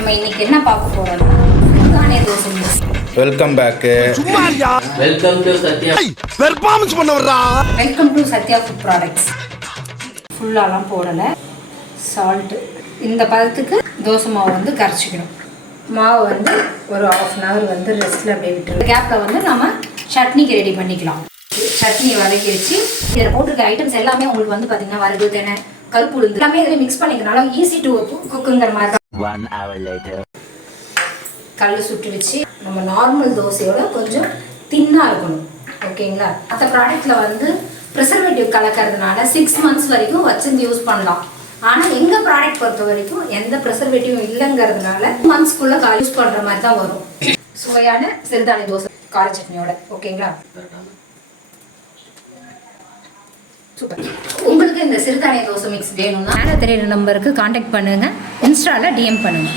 நம்ம இன்னைக்கு என்ன பார்க்க போறோம்னா சிறுதானிய dosa mix. Welcome back. Welcome to Sathya. Performance பண்ண வர்றா. Welcome to Sathya food products. ஃபுல்லாலாம் போடலை, சால்ட்டு. இந்த பதத்துக்கு தோசை மாவு வந்து கரைச்சிக்கணும். மாவு வந்து ஒரு 1/2 hour வந்து ரெஸ்ட்டில் அப்படியே விட்டுரு. கேப்பில் வந்து நம்ம சட்னிக்கு ரெடி பண்ணிக்கலாம். சட்னி வதக்கி வச்சு இதில் போட்டிருக்க ஐட்டம்ஸ் எல்லாமே உங்களுக்கு வந்து பார்த்தீங்கன்னா வரகு, தெனை, கருப்பு உளுந்து எல்லாமே இதில் மிக்ஸ் பண்ணிக்கிறனால ஈஸி டு குக்குங்கிற மாதிரி தான். 1 hour later. கல் சுட்டு வச்சு நம்ம நார்மல் தோசையோட கொஞ்சம் தின்னாக இருக்கணும். ஓகேங்களா? மற்ற ப்ராடக்ட்டில் வந்து ப்ரிசர்வேட்டிவ் கலக்கிறதுனால 6 months வரைக்கும் வச்சிருந்து யூஸ் பண்ணலாம். ஆனால் எங்கள் ப்ராடக்ட் பொறுத்த வரைக்கும் எந்த ப்ரிசர்வேட்டிவும் இல்லைங்கிறதுனால மந்த்ஸ்க்குள்ளே யூஸ் பண்ணுற மாதிரி தான் வரும். சுவையான சிறுதானிய தோசை கார சட்னியோட. ஓகேங்களா? சூப்பர். உங்களுக்கு இந்த சிறுதானிய தோசை மிக்ஸ் வேணும்னா மேலே தெரியுற நம்பருக்கு காண்டாக்ட் பண்ணுங்கள், இன்ஸ்டாவில் DM பண்ணுங்கள்.